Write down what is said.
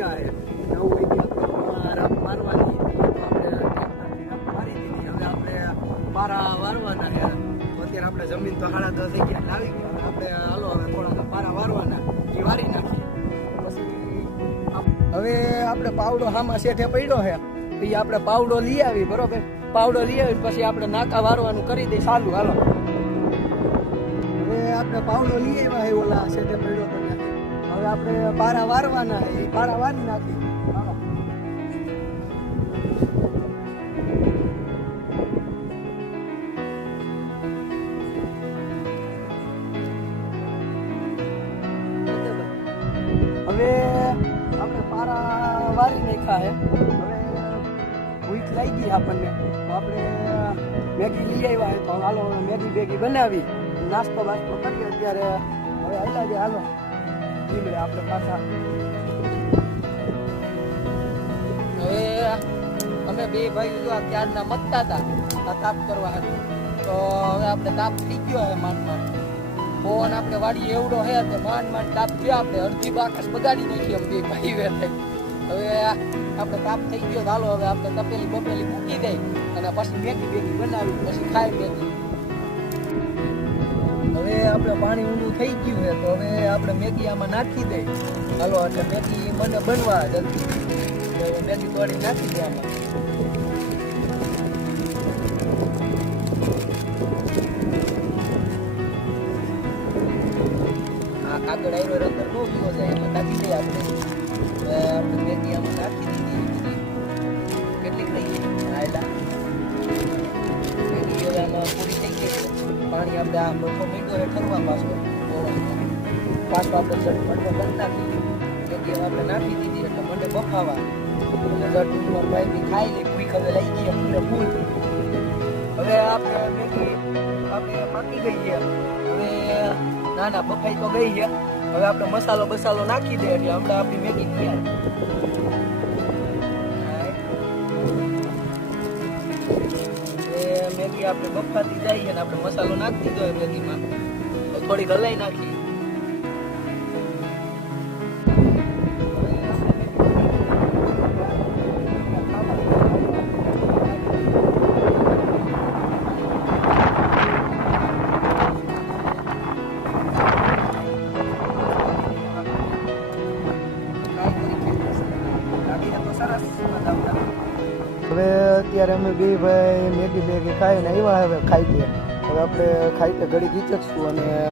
વાગ્યા છે 9 વાગ્યા રાપ મારવાની આપણે મારી દીધી. હવે આપણે પારા વારવાના છે. અત્યારે આપણે જમીન તો 10:30 થઈ ગયા લાવી ગયા. આપણે હાલો હવે થોડાક પારા વારવાના એ વારી નાખીએ. પછી હવે આપણે પાવડો હામાં શેઠે પડ્યો છે એ આપણે પાવડો લઈ આવી. બરોબર, પાવડો લઈ આવી પછી આપણે નાકા વારવાનું કરી દઈએ ચાલુ. હાલો હવે આપણે પાવડો લઈ આવ્યા છે ઓલા શેઠે પડ્યો તો હવે આપણે પારા વારવાના એ પારા વારી નાખી. હાલો હવે આપણે પારા વારી નાખ્યા છે. હવે ભૂખ લાગી ગઈ આપણને તો આપણે મેગી લઈ આવ્યા છે. તો હાલો મેગી બેગી બનાવી નાસ્તો બાસ્તો કરીએ. અત્યારે હવે હાલ્યા જાય. હાલો નીકળે આપણે પાછા. હવે અમે બે ભાઈ જો ત્યારના મતતા હતા તાપ કરવા હતું. તો હવે આપણે તાપ થઈ ગયો હવે માંડ માંડ. પવન આપણે વાડી એવડો હે તે માંડ માંડ તાપ થયો. આપણે અડધી બાકસ બગાડી નાખી એમ બે ભાઈ વેઠાઈ. હવે આપણે તાપ થઈ ગયો. હાલો હવે આપણે તપેલી બપેલી મૂકી દઈ અને પછી મેગી બેગી બનાવી પછી ખાઈ મેગી. હવે આપણે પાણી ઊંડું થઈ ગયું છે તો હવે આપણે મેગી આમાં નાખી દઈ. હાલો એટલે મેગી મને બનવા જલ્દી મેગી તોડી નાખી દે આમાં. આ કાગળ આવ્યો અંદર નો પીવો જાય એટલે નાખી દઈએ આપણે. આપણે મેગી આમાં નાખી દીધી. કેટલીક થઈ ગઈ આયલા મેગી હવે આમાં પૂરી થઈ ગઈ છે. પાણી આપણે આ બફો મીઠો ઠરવા પાછો આપણે ઝટપટ બંધ નાખી મેગી આપણે નાખી દીધી એટલે મને બફાવા એટલે ઝટપટ ભાઈ ખાઈ લે. ભૂખ હવે લઈ ગઈ પૂરે ફૂલ. હવે આપણે મેગી આપણે પાકી ગઈ છે. હવે ના બફાઈ તો ગઈ છે. હવે આપણે મસાલો બસાલો નાખી દે એટલે હમણાં આપણી મેગી તૈયાર. મેગી આપણે બફાતી જાય છે ને આપણે મસાલો નાખી દીધો હોય મેગીમાં. થોડીક હલાઈ નાખી. હવે અત્યારે અમે બે ભાઈ મેગી બેગી ખાઈને આવ્યા. હવે ખાઈ દઈએ. હવે આપણે ખાઈ ઘડી ગીચકશું અને